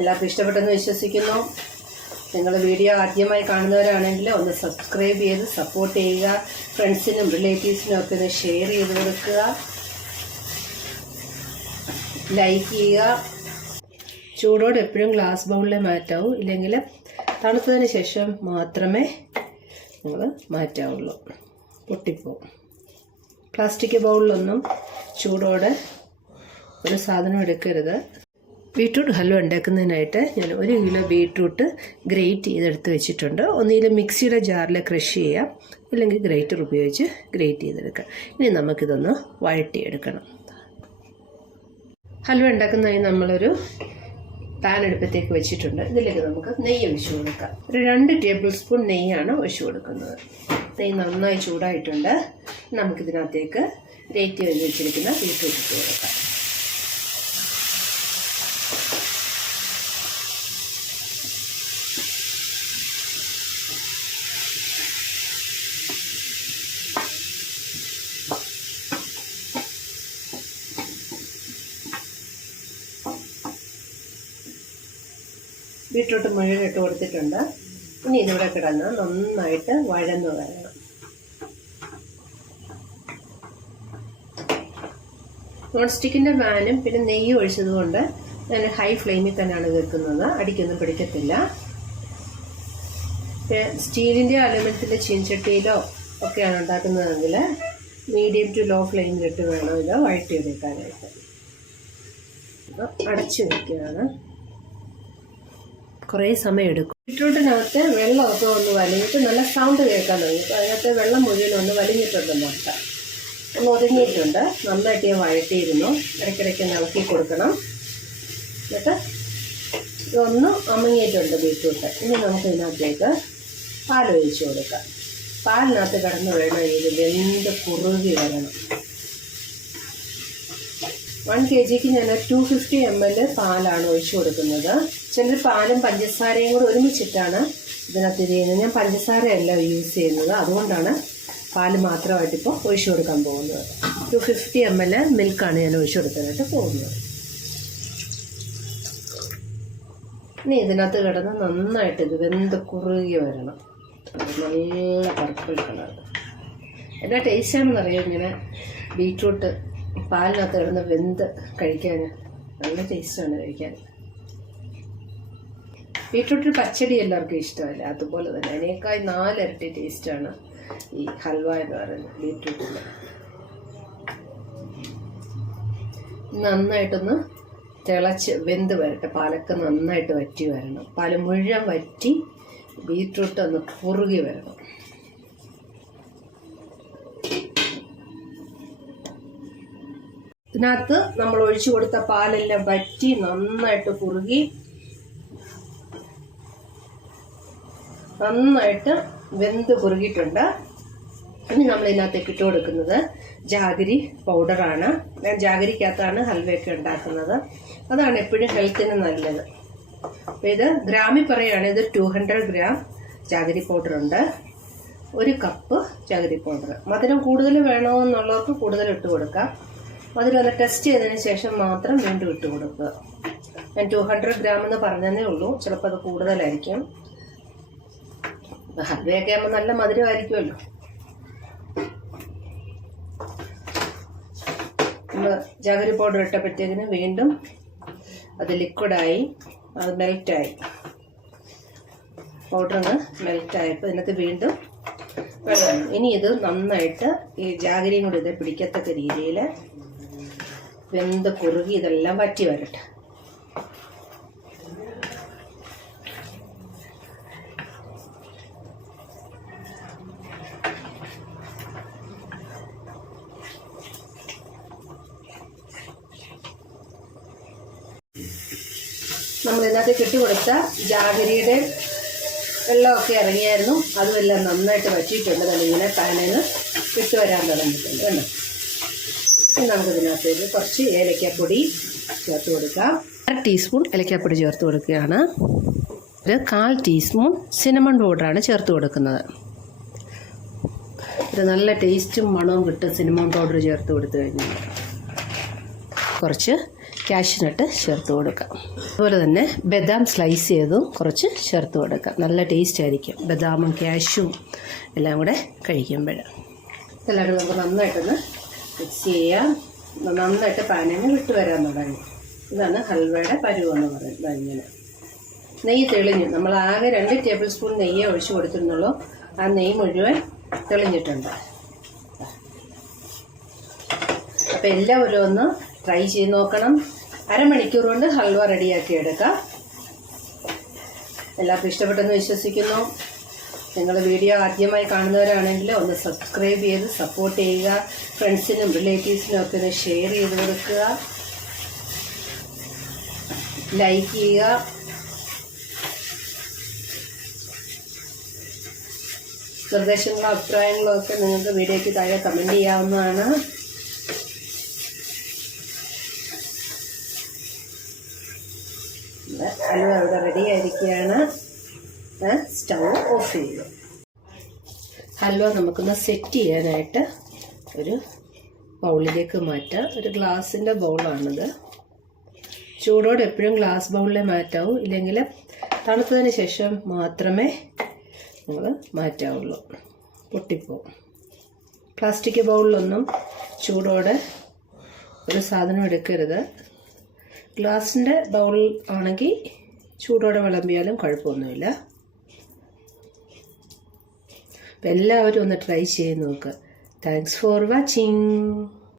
എല്ലാവർക്കും ഇഷ്ടപ്പെട്ടെന്ന് വിശ്വസിക്കുന്നു. നിങ്ങൾ വീഡിയോ ആദ്യമായി കാണുന്നവരാണെങ്കിൽ ഒന്ന് സബ്സ്ക്രൈബ് ചെയ്ത് സപ്പോർട്ട് ചെയ്യുക. ഫ്രണ്ട്സിനും റിലേറ്റീവ്സിനും ഒക്കെ ഒന്ന് ഷെയർ ചെയ്ത് കൊടുക്കുക. ലൈക്ക് ചെയ്യുക. ചൂടോടെ എപ്പോഴും ഗ്ലാസ് ബൗളിലെ മാറ്റാവൂ. ഇല്ലെങ്കിൽ തണുത്തതിന് ശേഷം മാത്രമേ നിങ്ങൾ മാറ്റാവുള്ളൂ. പൊട്ടിപ്പോവും. പ്ലാസ്റ്റിക് ബൗളിലൊന്നും ചൂടോടെ ഒരു സാധനം എടുക്കരുത്. ബീട്രൂട്ട് ഹൽവ ഉണ്ടാക്കുന്നതിനായിട്ട് ഞാൻ ഒരു കിലോ ബീട്രൂട്ട് ഗ്രേറ്റ് ചെയ്തെടുത്ത് വെച്ചിട്ടുണ്ട്. ഒന്നിലും മിക്സിയുടെ ജാറിൽ ക്രഷ് ചെയ്യാം. അല്ലെങ്കിൽ ഗ്രേറ്റർ ഉപയോഗിച്ച് ഗ്രേറ്റ് ചെയ്തെടുക്കാം. ഇനി നമുക്കിതൊന്ന് വഴട്ടിയെടുക്കണം ഹൽവ ഉണ്ടാക്കുന്നതിന് നമ്മളൊരു പാൻ അടുപ്പത്തേക്ക് വെച്ചിട്ടുണ്ട്. ഇതിലേക്ക് നമുക്ക് നെയ്യ് ഒഴിച്ചു കൊടുക്കാം. ഒരു രണ്ട് ടേബിൾ സ്പൂൺ നെയ്യാണ് ഒഴിച്ചു കൊടുക്കുന്നത്. നെയ്യ് നന്നായി ചൂടായിട്ടുണ്ട്. നമുക്കിതിനകത്തേക്ക് ഗ്രേറ്റ് ചെയ്ത് വെച്ചിരിക്കുന്ന ബീട്രൂട്ട് ഇട്ട് കൊടുക്കാം. ബീട്രൂട്ട് മുഴുവൻ ഇട്ട് കൊടുത്തിട്ടുണ്ട്. ഇനി ഇതിവിടെ കിടന്ന് നന്നായിട്ട് വഴന്ന് വരണം നോൺ സ്റ്റിക്കിന്റെ പാനും പിന്നെ നെയ്യ് ഒഴിച്ചതുകൊണ്ട് ഞാൻ ഹൈ ഫ്ലെയിമിൽ തന്നെയാണ് വെക്കുന്നത്. അടിക്കൊന്നും പിടിക്കത്തില്ല. സ്റ്റീലിന്റെ അലുമിനിയത്തിന്റെ ചീൻചട്ടിയിലോ ഒക്കെയാണ് ഉണ്ടാക്കുന്നതെങ്കിൽ മീഡിയം ടു ലോ ഫ്ലെയിമിലിട്ട് വേണം ഇത് വഴറ്റിയെടുക്കാനായിട്ട്. അടച്ചു വയ്ക്കുകയാണ് കുറേ സമയം എടുക്കും ബീട്രൂട്ടിനകത്ത് വെള്ളമൊക്കെ ഒന്ന് വലിഞ്ഞിട്ട് നല്ല സൗണ്ട് കേൾക്കാൻ തുടങ്ങി. അപ്പോൾ അതിനകത്ത് വെള്ളം മുഴുവൻ ഒന്ന് വലിഞ്ഞിട്ടുണ്ട് മുട്ട. ഒന്ന് ഒതുങ്ങിയിട്ടുണ്ട്. നന്നായിട്ട് ഞാൻ വഴറ്റിയിരുന്നു. ഇടയ്ക്കിടയ്ക്ക് നിറക്കി കൊടുക്കണം. എന്നിട്ട് ഇതൊന്ന് അമങ്ങിയിട്ടുണ്ട് ബീട്രൂട്ട് ഇനി നമുക്ക് ഇതിനകത്തേക്ക് പാൽ ഒഴിച്ചു കൊടുക്കാം. പാലിനകത്ത് കിടന്ന് വേണം ഇത് വെന്ത് കുറുകി വരണം. വൺ കെ ജിക്ക് ഞാൻ ടു ഫിഫ്റ്റി എം എൽ പാലാണ് ഒഴിച്ചു കൊടുക്കുന്നത്. ചിലർ പാലും പഞ്ചസാരയും കൂടെ ഒരുമിച്ചിട്ടാണ് ഇതിനകത്ത് ഇത് ചെയ്യുന്നത്. ഞാൻ പഞ്ചസാരയല്ല യൂസ് ചെയ്യുന്നത്. അതുകൊണ്ടാണ് പാൽ മാത്രമായിട്ട് ഇപ്പോൾ ഒഴിച്ചു കൊടുക്കാൻ പോകുന്നത്. ടു ഫിഫ്റ്റി എം എൽ മിൽക്കാണ് ഞാൻ ഒഴിച്ചു കൊടുക്കാനായിട്ട് പോകുന്നത്. ഇനി ഇതിനകത്ത് കിടന്ന് നന്നായിട്ട് ഇത് വെന്ത് കുറുകി വരണം. നല്ല പർപ്പിൾ കളർ എന്നാ ടേസ്റ്റാണെന്ന് അറിയാം ഇങ്ങനെ ബീട്രൂട്ട് പാലിനകത്ത് കിടന്ന് വെന്ത് കഴിക്കാൻ നല്ല ടേസ്റ്റാണ് കഴിക്കാൻ. ബീട്രൂട്ടിൽ പച്ചടി എല്ലാവർക്കും ഇഷ്ടമല്ല? അതുപോലെ തന്നെ അതിനേക്കാൾ നാലിരട്ടി ടേസ്റ്റാണ് ഈ ഹൽവ എന്ന് പറയുന്നത് ബീട്രൂട്ടിന്റെ നന്നായിട്ടൊന്ന് തിളച്ച് വെന്ത് വരട്ടെ. പാലൊക്കെ നന്നായിട്ട് വറ്റി വരണം. പാൽ മുഴുവൻ വറ്റി ബീട്രൂട്ട് ഒന്ന് കുറുകി വരണം. ഇതിനകത്ത് നമ്മൾ ഒഴിച്ചു കൊടുത്ത പാലെല്ലാം വറ്റി നന്നായിട്ട് കുറുകി നന്നായിട്ട് വെന്ത് കുറുകിയിട്ടുണ്ട്. ഇനി നമ്മൾ ഇതിനകത്തേക്ക് ഇട്ട് കൊടുക്കുന്നത് ജാഗരി പൗഡറാണ്. ഞാൻ ജാഗരിക്കകത്താണ് ഹൽവയൊക്കെ ഉണ്ടാക്കുന്നത്. അതാണ് എപ്പോഴും ഹെൽത്തിന് നല്ലത്. അപ്പോൾ ഇത് ഗ്രാമിൽ പറയുകയാണെങ്കിൽ ഇത് two hundred gram jaggery powder ഉണ്ട്. ഒരു കപ്പ് ജാഗരി പൗഡർ. മധുരം കൂടുതൽ വേണമെന്നുള്ളവർക്ക് കൂടുതൽ ഇട്ട് കൊടുക്കാം. ഒന്ന് ടെസ്റ്റ് ചെയ്തതിന് ശേഷം മാത്രം വീണ്ടും ഇട്ട് കൊടുക്കുക. ഞാൻ ടു ഹൺഡ്രഡ് ഗ്രാം എന്ന് പറഞ്ഞതേ ഉള്ളൂ. ചിലപ്പോൾ അത് കൂടുതലായിരിക്കും. ഹൽവയൊക്കെ ആകുമ്പോൾ നല്ല മധുരമായിരിക്കുമല്ലോ. നമ്മൾ ജാഗരി പൗഡർ ഇട്ടപ്പോഴത്തേക്കിന് വീണ്ടും അത് ലിക്വിഡായി അത് മെൽറ്റായി പൗഡർ അങ്ങ് മെൽറ്റായപ്പോൾ ഇതിനകത്ത് വീണ്ടും വെള്ളം ഇനി ഇത് നന്നായിട്ട് ഈ ജാഗരിയും കൂടി ഇത് പിടിക്കത്തക്ക രീതിയിൽ വെന്ത് കുറുകി ഇതെല്ലാം വറ്റി വരട്ടെ. നമ്മൾ ഇതിനകത്ത് കൊടുത്ത ജാഗരിയുടെ വെള്ളമൊക്കെ ഇറങ്ങിയായിരുന്നു. അതുമെല്ലാം നന്നായിട്ട് വറ്റിയിട്ടുണ്ട് അതിങ്ങനെ പാനിൽ നിന്ന് ഇട്ട് വരാൻ തുടങ്ങിയിട്ടുണ്ട് കണ്ടോ? നമുക്കിതിനകത്തേക്ക് കുറച്ച് ഏലക്കാപ്പൊടി ചേർത്ത് കൊടുക്കാം. അര ടീസ്പൂൺ ഏലക്കാപ്പൊടി ചേർത്ത് കൊടുക്കുകയാണ്. ഒരു കാൽ ടീസ്പൂൺ സിനമൺ പൗഡറാണ് ചേർത്ത് കൊടുക്കുന്നത്. ഒരു നല്ല ടേസ്റ്റും മണവും കിട്ടും സിനമൺ പൗഡർ ചേർത്ത് കൊടുത്തു കഴിഞ്ഞാൽ കുറച്ച് കാഷ്യൂനട്ട് ചേർത്ത് കൊടുക്കാം. അതുപോലെ തന്നെ ബദാം സ്ലൈസ് ചെയ്തും കുറച്ച് ചേർത്ത് കൊടുക്കാം. നല്ല ടേസ്റ്റ് ആയിരിക്കും. ബദാമും കാഷ്യൂവും എല്ലാം കൂടെ കഴിക്കുമ്പോൾ. കൂടെ നമുക്ക് നന്നായിട്ടൊന്ന് മിക്സ് ചെയ്യാം. നന്നായിട്ട് പാനിന് വിട്ട് വരാൻ തുടങ്ങി. ഇതാണ് ഹൽവയുടെ പരുവെന്ന് പറയുന്നത് ഇങ്ങനെ. നെയ്യ് തെളിഞ്ഞു. നമ്മൾ ആകെ രണ്ട് ടേബിൾ സ്പൂൺ നെയ്യേ ഒഴിച്ച് കൊടുത്തിരുന്നുള്ളൂ. ആ നെയ്യ് മുഴുവൻ തെളിഞ്ഞിട്ടുണ്ട്. അപ്പം എല്ലാവരും ഒന്ന് ട്രൈ ചെയ്ത് നോക്കണം. അരമണിക്കൂർ കൊണ്ട് ഹൽവ റെഡിയാക്കി എടുക്കാം. എല്ലാവർക്കും ഇഷ്ടപ്പെട്ടെന്ന് വിശ്വസിക്കുന്നു. നിങ്ങൾ വീഡിയോ ആദ്യമായി കാണുന്നവരാണെങ്കിൽ ഒന്ന് സബ്സ്ക്രൈബ് ചെയ്ത് സപ്പോർട്ട് ചെയ്യുക. ഫ്രണ്ട്സിനും റിലേറ്റീവ്സിനും ഒക്കെ ഒന്ന് ഷെയർ ചെയ്ത് കൊടുക്കുക. ലൈക്ക് ചെയ്യുക. നിർദ്ദേശങ്ങളോ അഭിപ്രായങ്ങളോ ഒക്കെ നിങ്ങൾക്ക് വീഡിയോയ്ക്ക് താഴെ കമന്റ് ചെയ്യാവുന്നതാണ്. ഹലുവ ഇവിടെ റെഡി ആയിരിക്കുകയാണ്. സ്റ്റൗ ഓഫ് ചെയ്യുക ഹൽവ നമുക്കൊന്ന് സെറ്റ് ചെയ്യാനായിട്ട് ഒരു ബൗളിലേക്ക് മാറ്റാം. ഒരു ഗ്ലാസിന്റെ ബൗളാണിത് ചൂടോടെ എപ്പോഴും ഗ്ലാസ് ബൗളിലെ മാറ്റാവൂ. ഇല്ലെങ്കിൽ തണുത്തതിന് ശേഷം മാത്രമേ നമ്മൾ മാറ്റാവുള്ളൂ. പൊട്ടിപ്പോവും പ്ലാസ്റ്റിക് ബൗളിലൊന്നും ചൂടോടെ ഒരു സാധനം എടുക്കരുത്. ഗ്ലാസിന്റെ ബൗൾ ആണെങ്കിൽ ചൂടോടെ വിളമ്പിയാലും കുഴപ്പമൊന്നുമില്ല. അപ്പം എല്ലാവരും ഒന്ന് ട്രൈ ചെയ്ത് നോക്കുക താങ്ക്സ് ഫോർ വാച്ചിങ്